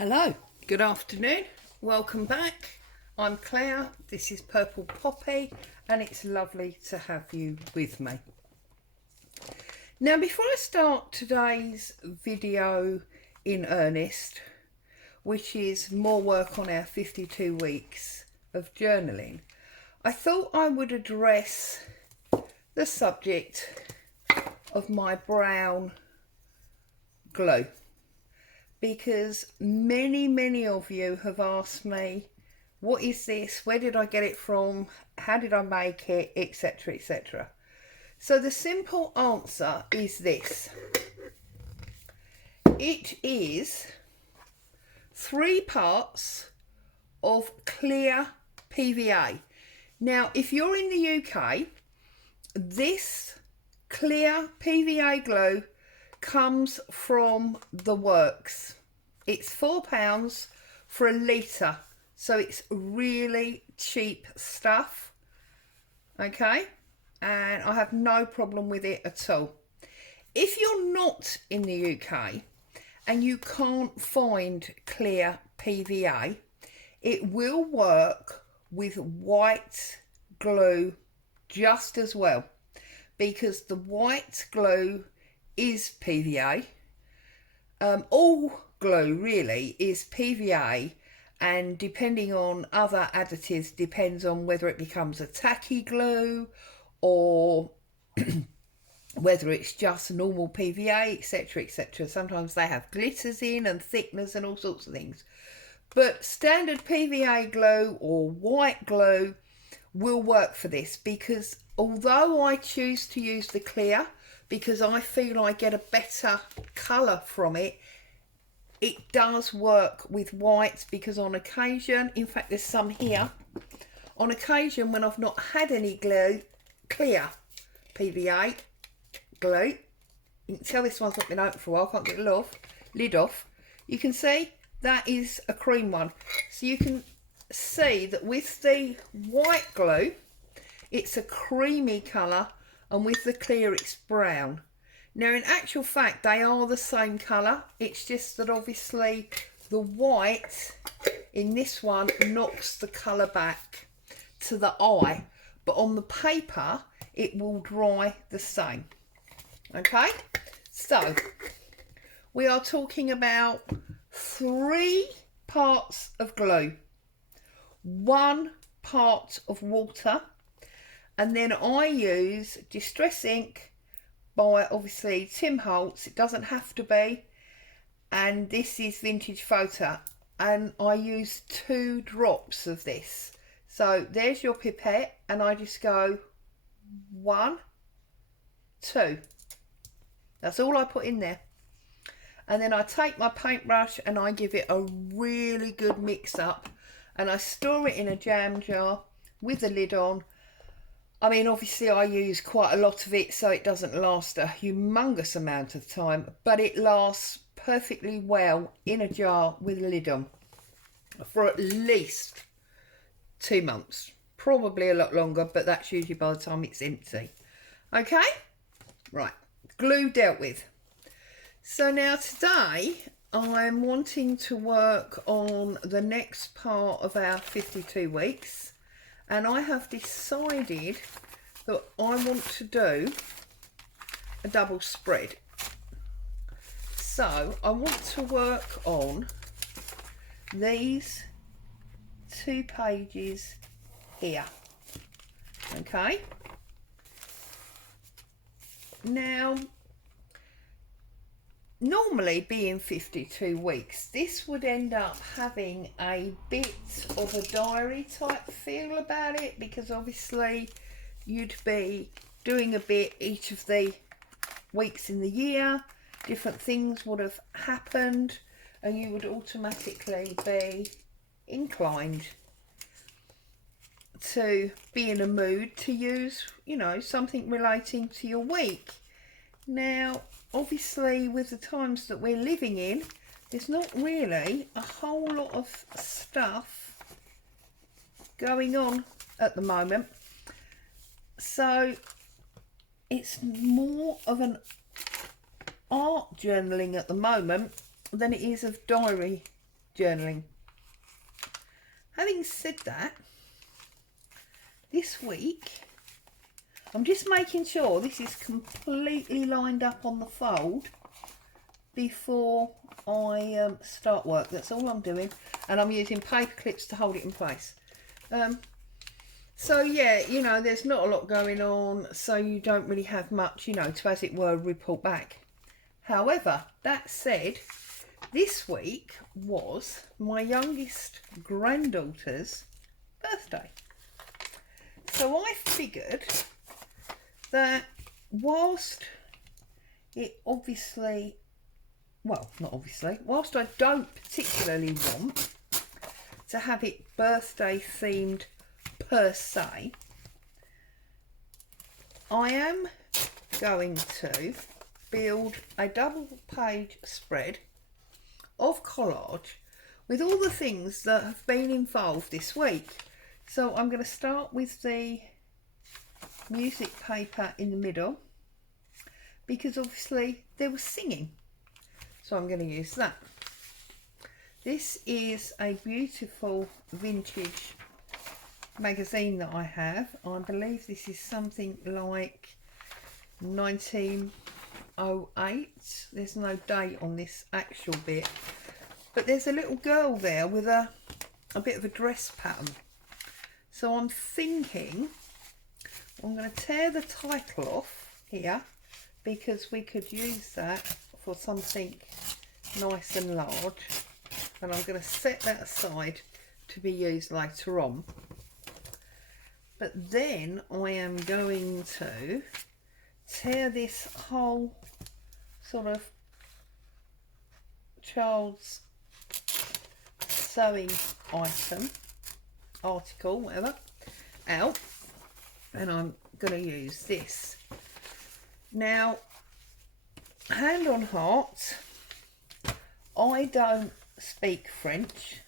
Hello, good afternoon, welcome back. I'm Claire, this is Purple Poppy, and it's lovely to have you with me. Now, before I start today's video in earnest, which is more work on our 52 weeks of journaling, I thought I would address the subject of my brown glue, because many of you have asked me, what is this, where did I get it from, how did I make it, etc, etc. So the simple answer is this: it is 3 parts of clear PVA. Now, if you're in the UK, this clear PVA glue comes from the works. It's £4 for a litre, so it's really cheap stuff, okay, and I have no problem with it at all. If you're not in the UK and you can't find clear PVA, it will work with white glue just as well, because the white glue is PVA. All glue really is PVA, and depending on other additives depends on whether it becomes a tacky glue or whether it's just normal PVA, etc, etc. Sometimes they have glitters in and thickeners and all sorts of things, but standard PVA glue or white glue will work for this, because although I choose to use the clear because I feel I get a better colour from it, it does work with white, because on occasion, in fact there's some here, on occasion when I've not had any glue, clear PVA glue, you can tell this one's not been open for a while, I can't get the lid off, you can see that is a cream one. So you can see that with the white glue it's a creamy colour, and with the clear it's brown. Now in actual fact they are the same colour, it's just that obviously the white in this one knocks the colour back to the eye, but on the paper it will dry the same. Okay, so we are talking about 3 parts of glue, 1 part of water, and then I use Distress Ink by obviously Tim Holtz. It doesn't have to be, and this is Vintage Photo, and I use 2 drops of this. So there's your pipette, and I just go 1, 2. That's all I put in there, and then I take my paintbrush and I give it a really good mix up, and I store it in a jam jar with the lid on. I mean, obviously I use quite a lot of it, so it doesn't last a humongous amount of time, but it lasts perfectly well in a jar with a lid on for at least 2 months, probably a lot longer, but that's usually by the time it's empty. Okay, right, glue dealt with. So now today I'm wanting to work on the next part of our 52 weeks. And I have decided that I want to do a double spread. So I want to work on these 2 pages here. Okay. Now, normally being 52 weeks, this would end up having a bit of a diary type feel about it, because obviously you'd be doing a bit each of the weeks in the year, different things would have happened, and you would automatically be inclined to be in a mood to use, you know, something relating to your week. Now, obviously with the times that we're living in, there's not really a whole lot of stuff going on at the moment, so it's more of an art journaling at the moment than it is of diary journaling. Having said that, this week I'm just making sure this is completely lined up on the fold before I start work. That's all I'm doing, and I'm using paper clips to hold it in place. So yeah, you know, there's not a lot going on, so you don't really have much, you know, to, as it were, report back. However, that said, this week was my youngest granddaughter's birthday. So I figured that whilst it obviously, well, not obviously, whilst I don't particularly want to have it birthday themed per se, I am going to build a double page spread of collage with all the things that have been involved this week. So I'm going to start with the music paper in the middle, because obviously there was singing, so I'm going to use that. This is a beautiful vintage magazine that I have. I believe this is something like 1908. There's no date on this actual bit, but there's a little girl there with a bit of a dress pattern. So I'm thinking I'm going to tear the title off here, because we could use that for something nice and large, and I'm going to set that aside to be used later on. But then I am going to tear this whole sort of child's sewing item, article, whatever, out, and I'm going to use this. Now, hand on heart, I don't speak French,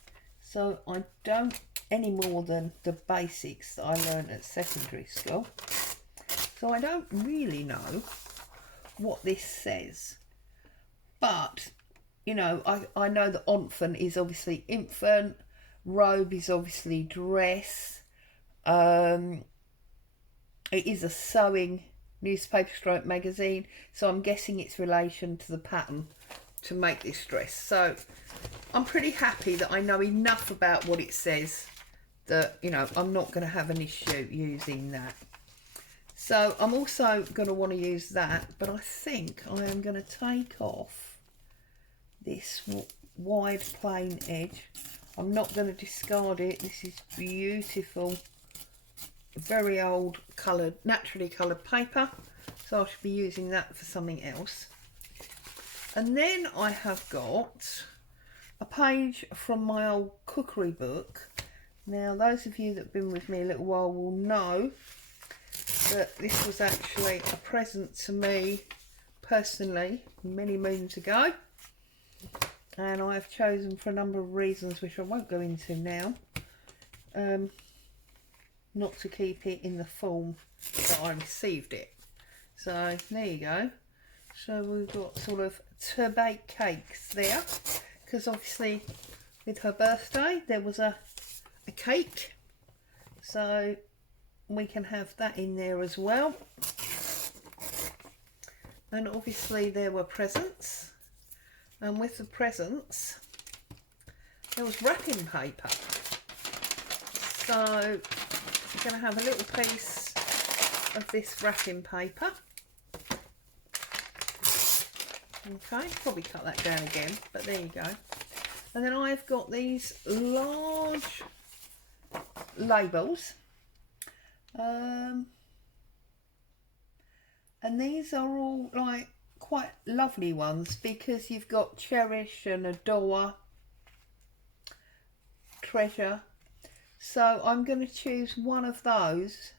so I don't any more than the basics that I learned at secondary school. So I don't really know what this says, but you know, I know that enfant is obviously infant, robe is obviously dress. It is a sewing newspaper stroke magazine, so I'm guessing it's relation to the pattern to make this dress. So I'm pretty happy that I know enough about what it says that, you know, I'm not going to have an issue using that. So I'm also going to want to use that, but I think I am going to take off this wide plain edge. I'm not going to discard it. This is beautiful, very old coloured, naturally coloured paper, so I should be using that for something else. And then I have got a page from my old cookery book. Now, those of you that have been with me a little while will know that this was actually a present to me personally many moons ago, and I have chosen, for a number of reasons which I won't go into now, not to keep it in the form that I received it. So there you go. So we've got sort of to bake cakes there, because obviously with her birthday there was a cake, so we can have that in there as well. And obviously there were presents, and with the presents there was wrapping paper. So I'm going to have a little piece of this wrapping paper. Okay, probably cut that down again, but there you go. And then I've got these large labels, and these are all like quite lovely ones, because you've got cherish and adore, treasure. So I'm going to choose one of those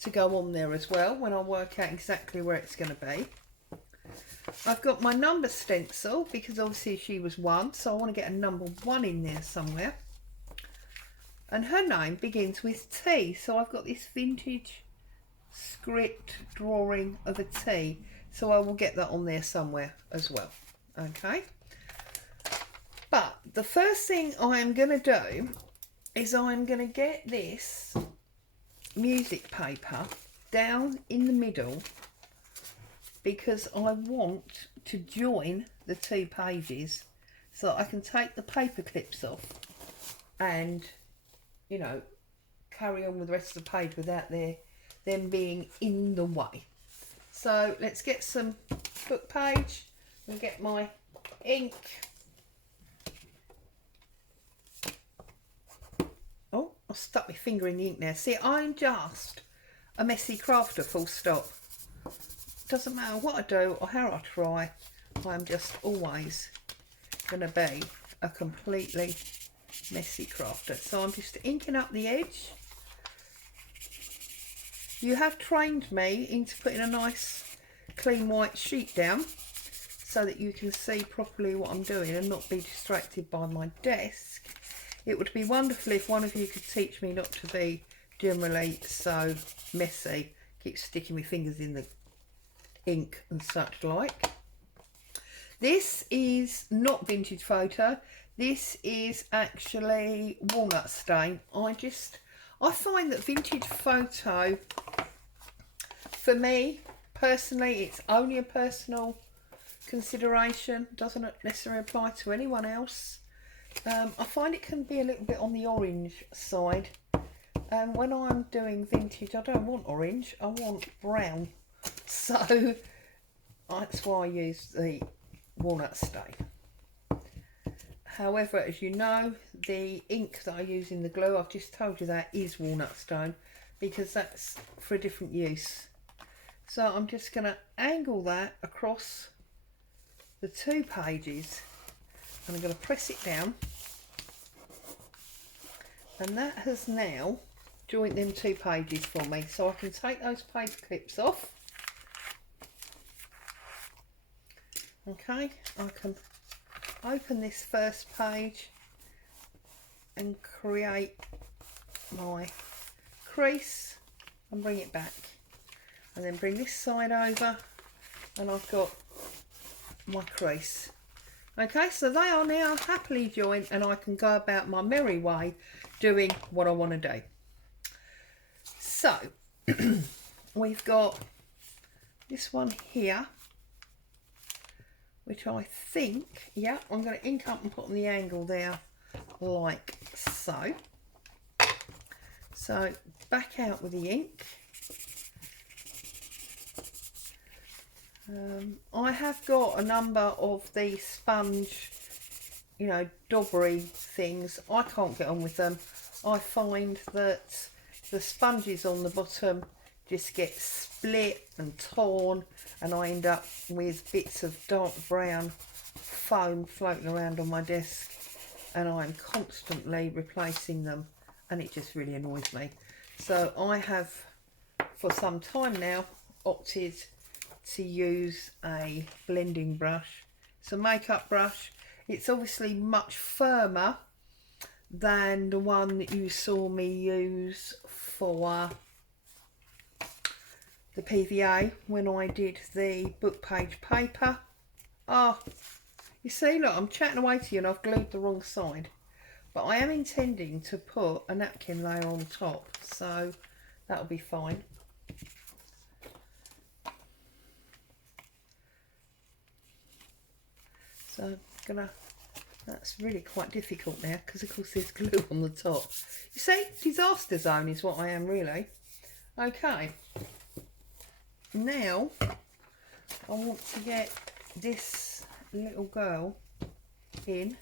to go on there as well when I work out exactly where it's going to be. I've got my number stencil, because obviously she was 1, so I want to get a number 1 in there somewhere. And her name begins with T, so I've got this vintage script drawing of a T, so I will get that on there somewhere as well. Okay, but the first thing I'm going to do is I'm going to get this music paper down in the middle, because I want to join the two pages so that I can take the paper clips off and, you know, carry on with the rest of the page without them being in the way. So let's get some book page and get my ink. Oh, I stuck my finger in the ink now. See, I'm just a messy crafter, full stop. Doesn't matter what I do or how I try, I'm just always going to be a completely messy crafter. So I'm just inking up the edge. You have trained me into putting a nice clean white sheet down so that you can see properly what I'm doing and not be distracted by my desk. It would be wonderful if one of you could teach me not to be generally so messy, keep sticking my fingers in the ink and such like. This is not vintage photo. This is actually walnut stain. I find that vintage photo, for me personally, it's only a personal consideration, doesn't necessarily apply to anyone else. I find it can be a little bit on the orange side, and when I'm doing vintage I don't want orange, I want brown, so that's why I use the walnut stain. However, as you know, the ink that I use in the glue, I've just told you that is walnut stone, because that's for a different use. So I'm just going to angle that across the two pages, and I'm going to press it down, and that has now joined them two pages for me. So I can take those paper clips off. Okay, I can open this first page and create my crease and bring it back, and then bring this side over and I've got my crease. Okay, so they are now happily joined and I can go about my merry way doing what I want to do. So we've got this one here, which I think, yeah, I'm going to ink up and put on the angle there like so. So back out with the ink. I have got a number of these sponge, you know, daubery things. I can't get on with them. I find that the sponges on the bottom just get split and torn, and I end up with bits of dark brown foam floating around on my desk, and I'm constantly replacing them, and it just really annoys me. So I have for some time now opted to use a blending brush. It's a makeup brush. It's obviously much firmer than the one that you saw me use for the PVA when I did the book page paper. Oh, you see, look, I'm chatting away to you and I've glued the wrong side, but I am intending to put a napkin layer on top, so that'll be fine. So I'm gonna, that's really quite difficult now because of course there's glue on the top. You see, disaster zone is what I am really. Okay, now I want to get this little girl in,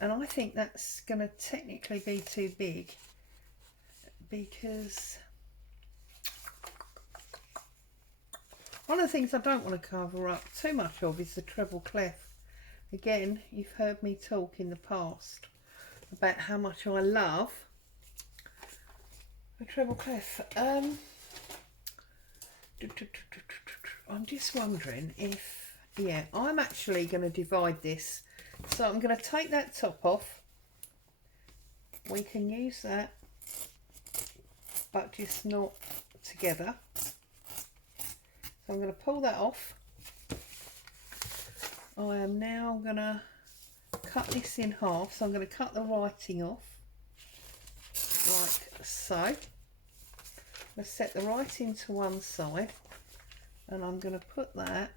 and I think that's going to technically be too big, because one of the things I don't want to cover up too much of is the treble clef. Again, you've heard me talk in the past about how much I love a treble clef. I'm just wondering if, yeah, I'm actually going to divide this. So I'm going to take that top off. We can use that, but just not together. So I'm going to pull that off. I am now going to cut this in half. So I'm going to cut the writing off like so. Let's set the writing to one side, and I'm going to put that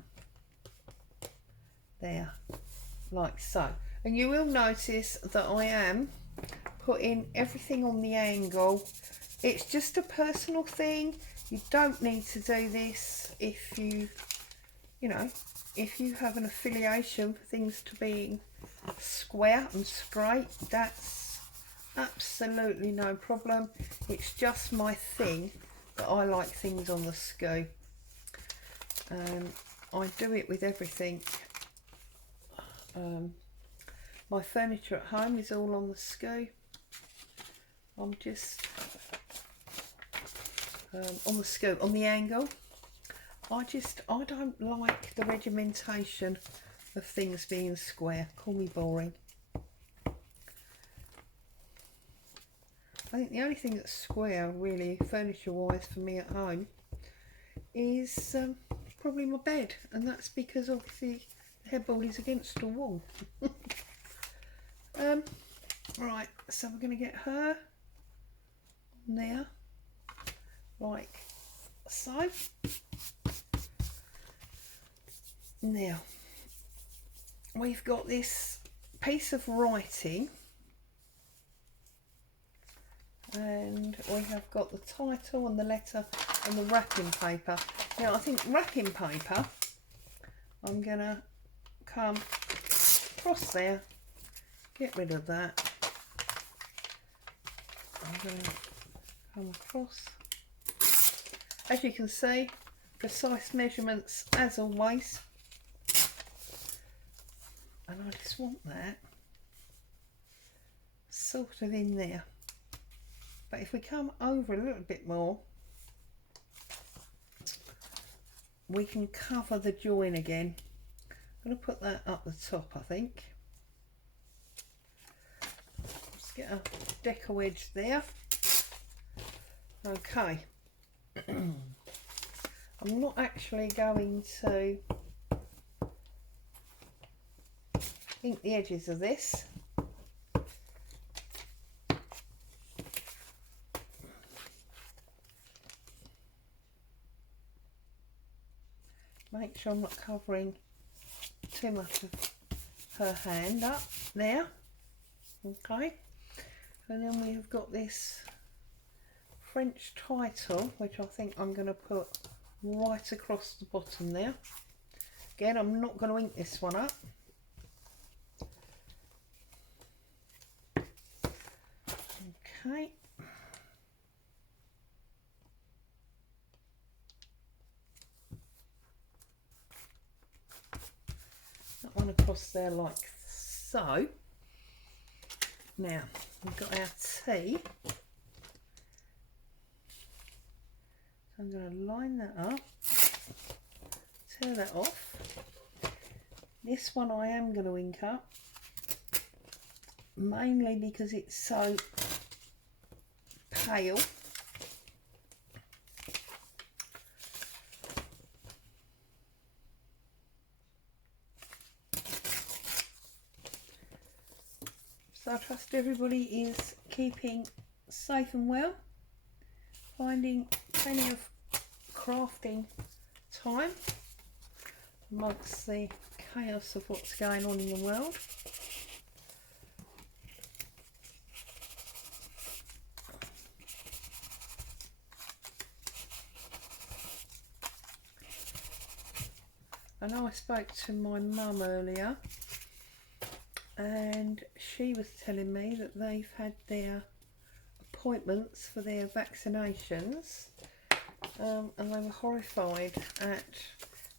there like so. And you will notice that I am putting everything on the angle. It's just a personal thing. You don't need to do this if you know, if you have an affiliation for things to being square and straight. That's absolutely no problem. It's just my thing that I like things on the skew. I do it with everything. My furniture at home is all on the skew. I'm just on the skew, on the angle. I don't like the regimentation of things being square. Call me boring. I think the only thing that's square, really, furniture-wise for me at home, is probably my bed, and that's because obviously the headboard is against the wall. Right, so we're going to get her on there, like so. Now, we've got this piece of writing, and we have got the title and the letter and the wrapping paper. Now, I think wrapping paper, I'm going to come across there, get rid of that. I'm going to come across. As you can see, precise measurements as always. And I just want that sort of in there. But if we come over a little bit more, we can cover the join again. I'm going to put that up the top, I think. Let's get a deco wedge there. Okay. I'm not actually going to ink the edges of this. Make sure I'm not covering too much of her hand up there. Okay, and then we've got this French title, which I think I'm going to put right across the bottom there. Again, I'm not going to ink this one up. Okay. That one across there like so. Now, we've got our T. So I'm going to line that up, tear that off. This one I am going to ink up, mainly because it's so pale. So I trust everybody is keeping safe and well, finding plenty of crafting time amongst the chaos of what's going on in the world. I know I spoke to my mum earlier, and she was telling me that they've had their appointments for their vaccinations, and they were horrified at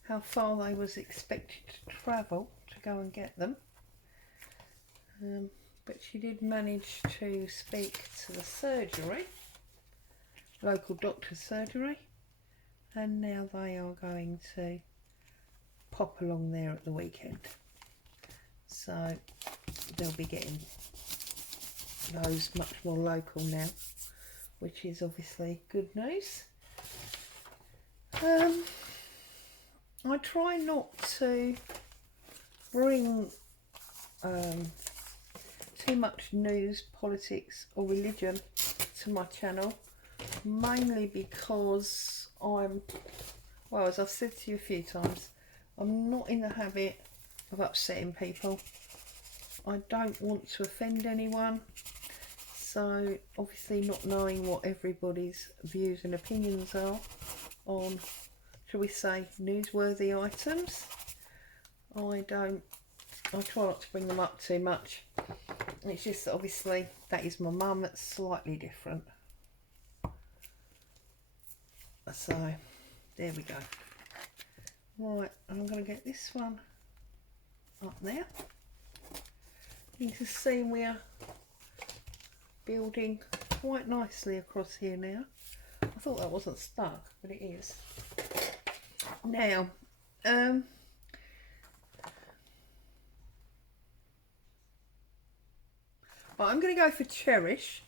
how far they was expected to travel to go and get them. But she did manage to speak to the surgery, local doctor's surgery, and now they are going to pop along there at the weekend. So they'll be getting those much more local now, which is obviously good news. I try not to bring too much news, politics or religion to my channel, mainly because I'm, well, as I've said to you a few times, I'm not in the habit of upsetting people. I don't want to offend anyone, so obviously not knowing what everybody's views and opinions are on, shall we say, newsworthy items, I try not to bring them up too much. It's just that obviously that is my mum, that's slightly different. So there we go. Right, I'm going to get this one up there. You can see we are building quite nicely across here now. I thought that wasn't stuck, but it is. Now, I'm going to go for cherish.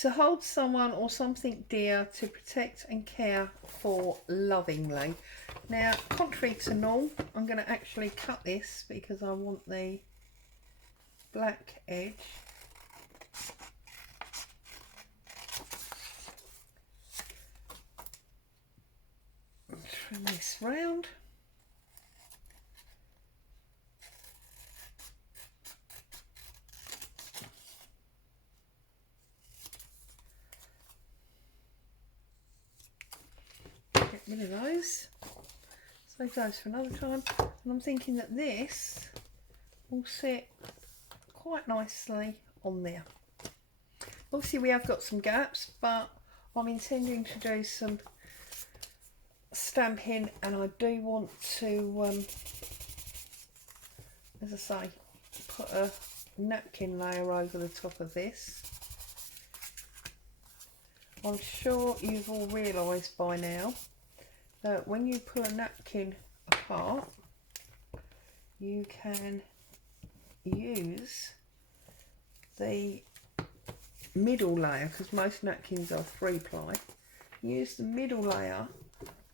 To hold someone or something dear, to protect and care for lovingly. Now, contrary to norm, I'm going to actually cut this because I want the black edge. Trim this round. Get rid of those. Save those for another time. And I'm thinking that this will sit quite nicely on there. Obviously we have got some gaps, but I'm intending to do some stamping, and I do want to, as I say, put a napkin layer over the top of this. I'm sure you've all realised by now that when you pull a napkin apart, you can use the middle layer, because most napkins are 3-ply. Use the middle layer,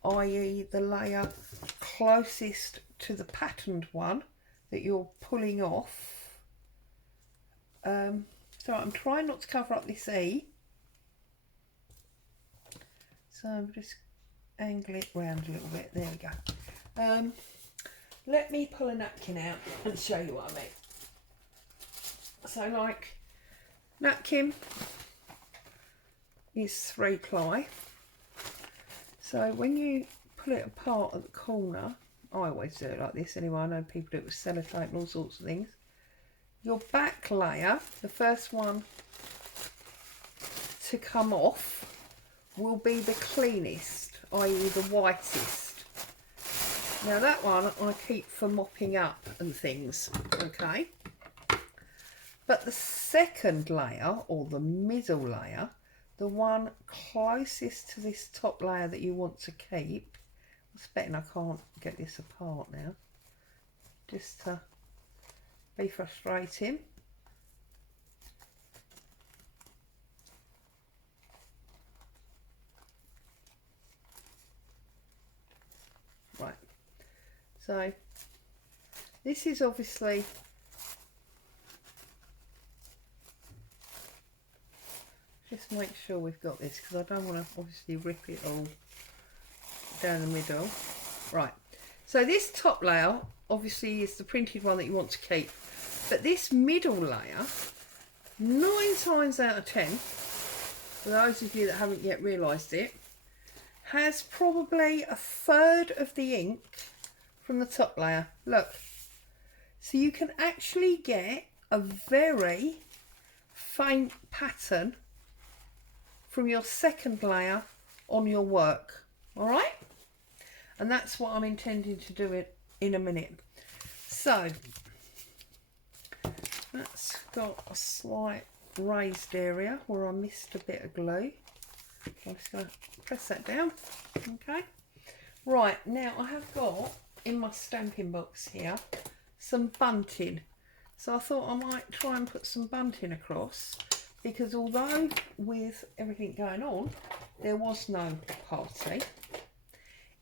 i.e. the layer closest to the patterned one that you're pulling off. So I'm trying not to cover up this E, so I'm just angle it round a little bit. There we go. Let me pull a napkin out and show you what I mean. So, like, napkin is 3-ply. So when you pull it apart at the corner, I always do it like this anyway, I know people do it with sellotape and all sorts of things. Your back layer, the first one to come off, will be the cleanest, i.e. the whitest. Now that one I keep for mopping up and things, okay? But the second layer, or the middle layer, the one closest to this top layer that you want to keep, I'm expecting I can't get this apart now, just to be frustrating. Right, so this is obviously just make sure we've got this, because I don't want to obviously rip it all down the middle. Right, so this top layer obviously is the printed one that you want to keep, but this middle layer, 9 times out of 10, for those of you that haven't yet realised it, has probably 1/3 of the ink from the top layer. Look, so you can actually get a very faint pattern from your second layer on your work, all right? And that's what I'm intending to do it in a minute. So that's got a slight raised area where I missed a bit of glue. I'm just going to press that down. Okay, right, now I have got in my stamping box here some bunting, so I thought I might try and put some bunting across, because although with everything going on there was no party,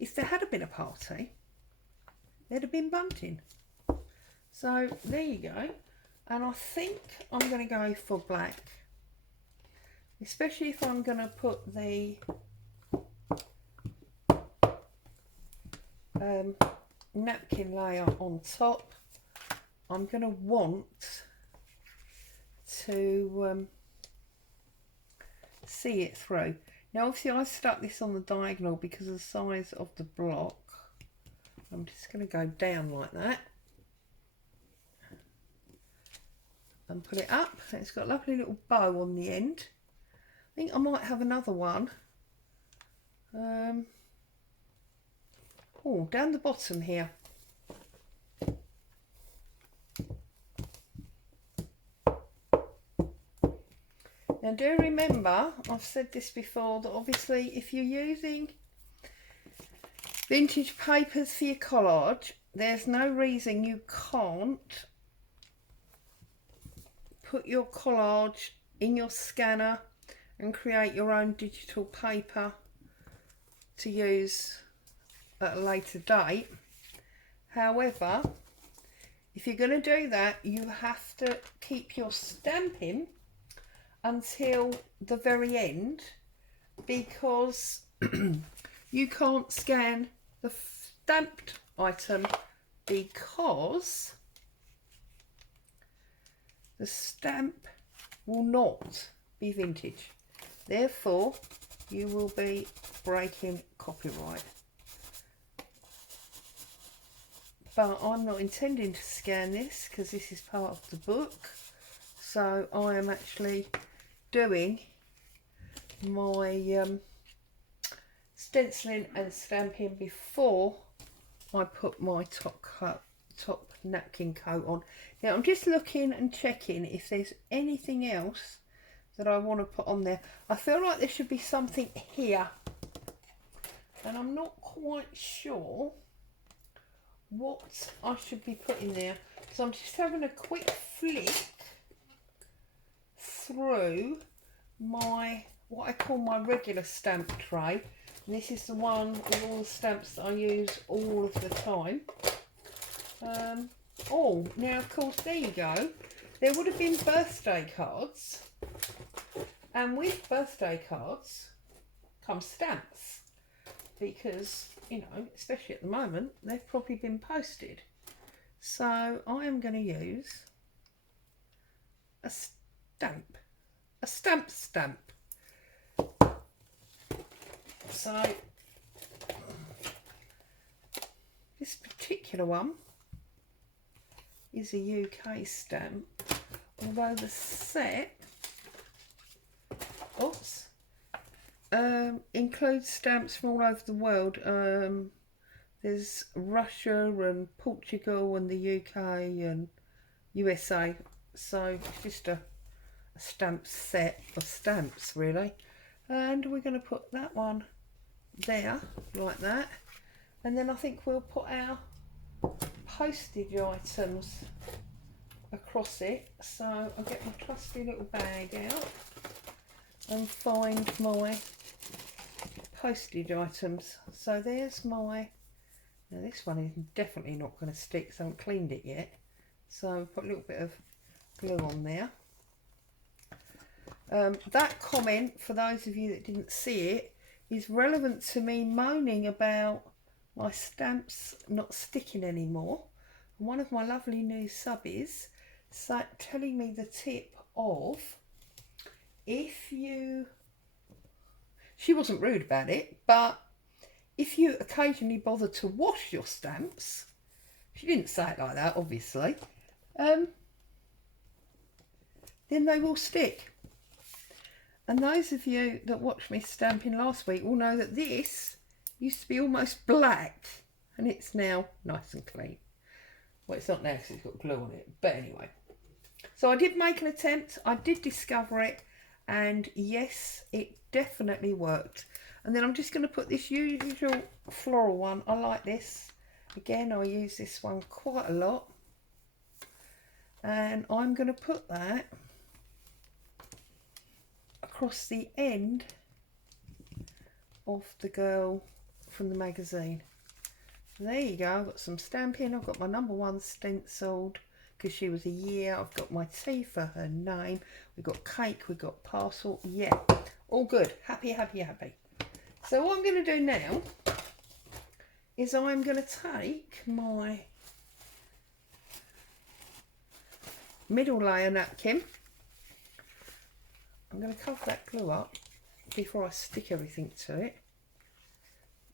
if there had been a party there'd have been bunting. So there you go. And I think I'm going to go for black, especially if I'm going to put the napkin layer on top. I'm going to want to see it through. Now obviously I stuck this on the diagonal because of the size of the block. I'm just going to go down like that and put it up. It's got a lovely little bow on the end. I think I might have another one. Oh, down the bottom here. Now do remember, I've said this before, that obviously if you're using vintage papers for your collage, there's no reason you can't put your collage in your scanner and create your own digital paper to use at a later date. However, if you're going to do that, you have to keep your stamping until the very end, because you can't scan the stamped item because the stamp will not be vintage. Therefore, you will be breaking copyright. But I'm not intending to scan this because this is part of the book. So I am actually doing my stenciling and stamping before I put my top napkin coat on. Now I'm just looking and checking if there's anything else that I want to put on there. I feel like there should be something here, and I'm not quite sure what I should be putting there. So I'm just having a quick flick through my, what I call my regular stamp tray. And this is the one with all the stamps that I use all of the time. Oh, now of course, there you go. There would have been birthday cards, and with birthday cards come stamps, because, you know, especially at the moment, they've probably been posted. So I am going to use a stamp. So this particular one is a UK stamp, although the set includes stamps from all over the world. There's Russia and Portugal and the UK and USA, so it's just a stamp set of stamps really. And we're going to put that one there like that, and then I think we'll put our postage items across it. So I'll get my trusty little bag out and find my postage items. So there's my, now this one is definitely not going to stick, so I haven't cleaned it yet, so I'll put a little bit of glue on there. That comment, for those of you that didn't see it, is relevant to me moaning about my stamps not sticking anymore. And one of my lovely new subbies telling me the tip of, if you, she wasn't rude about it, but if you occasionally bother to wash your stamps, she didn't say it like that obviously, then they will stick. And those of you that watched me stamping last week will know that this used to be almost black, and it's now nice and clean. Well, it's not now because it's got glue on it, but anyway. So I did make an attempt, I did discover it, and yes, it definitely worked. And then I'm just going to put this usual floral one. I like this. Again, I use this one quite a lot. And I'm going to put that across the end of the girl from the magazine. There you go, I've got some stamping, I've got my #1 stenciled, because she was a year. I've got my tea for her name. We've got cake, we've got parcel. Yeah, all good. Happy, happy, happy. So what I'm going to do now is I'm going to take my middle layer napkin. I'm going to cover that glue up before I stick everything to it,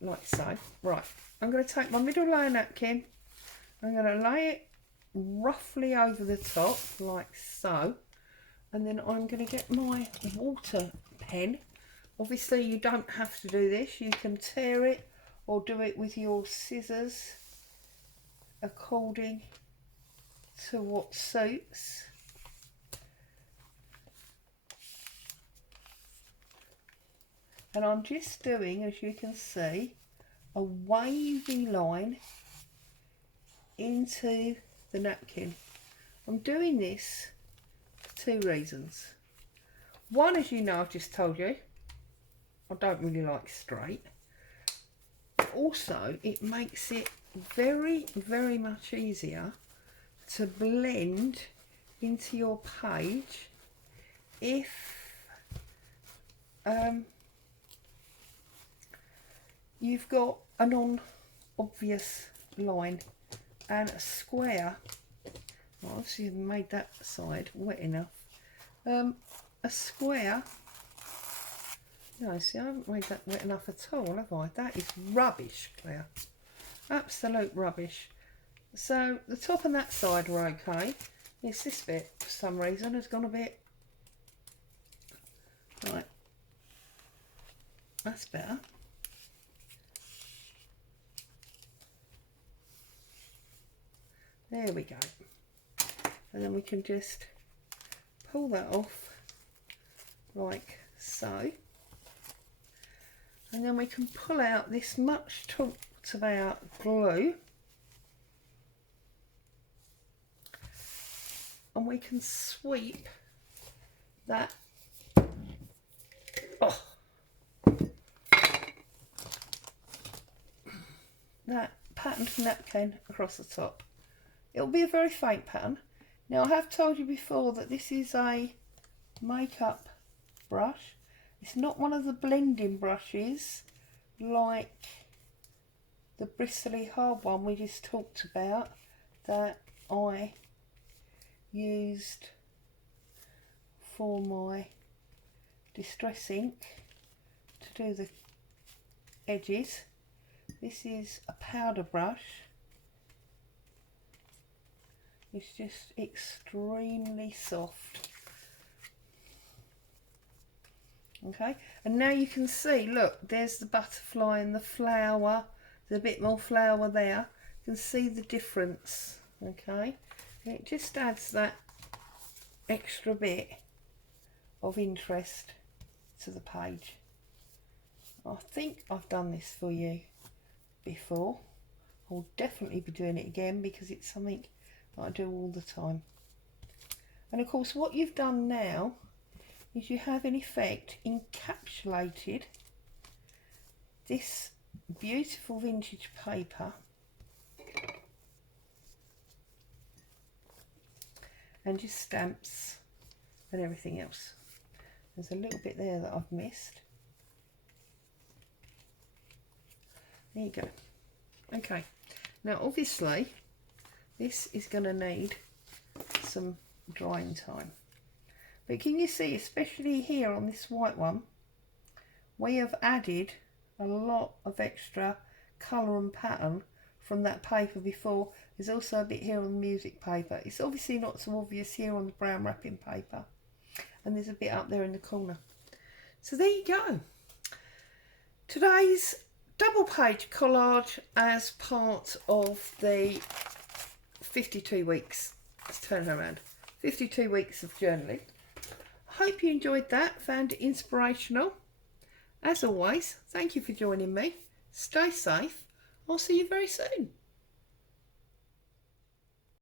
like so. Right, I'm going to take my middle layer napkin, I'm going to lay it roughly over the top, like so, and then I'm going to get my water pen. Obviously you don't have to do this, you can tear it or do it with your scissors according to what suits. And I'm just doing, as you can see, a wavy line into the napkin. I'm doing this for two reasons. One, as you know, I've just told you, I don't really like straight. Also, it makes it very, very much easier to blend into your page if you've got a non-obvious line and a square. Well, obviously you've made that side wet enough. A square, no, see, I haven't made that wet enough at all, have I? That is rubbish, Claire. Absolute rubbish. So the top and that side were okay. It's this bit, for some reason, has gone a bit. Right. That's better. There we go. And then we can just pull that off like so. And then we can pull out this much talked about glue. And we can sweep that that patterned napkin across the top. It'll be a very faint pattern. Now I have told you before that this is a makeup brush. It's not one of the blending brushes like the bristly hard one we just talked about that I used for my distress ink to do the edges. This is a powder brush. It's just extremely soft. Okay, and now you can see, look, there's the butterfly and the flower. There's a bit more flower there. You can see the difference, okay? And it just adds that extra bit of interest to the page. I think I've done this for you before. I'll definitely be doing it again because it's something that I do all the time. And of course what you've done now is you have in effect encapsulated this beautiful vintage paper and your stamps and everything else. There's a little bit there that I've missed. There you go. Okay, now obviously this is going to need some drying time. But can you see, especially here on this white one, we have added a lot of extra colour and pattern from that paper before. There's also a bit here on the music paper. It's obviously not so obvious here on the brown wrapping paper. And there's a bit up there in the corner. So there you go. Today's double page collage as part of the 52 weeks. Let's turn her around. 52 weeks of journaling. Hope you enjoyed that, found it inspirational. As always, thank you for joining me. Stay safe. I'll see you very soon.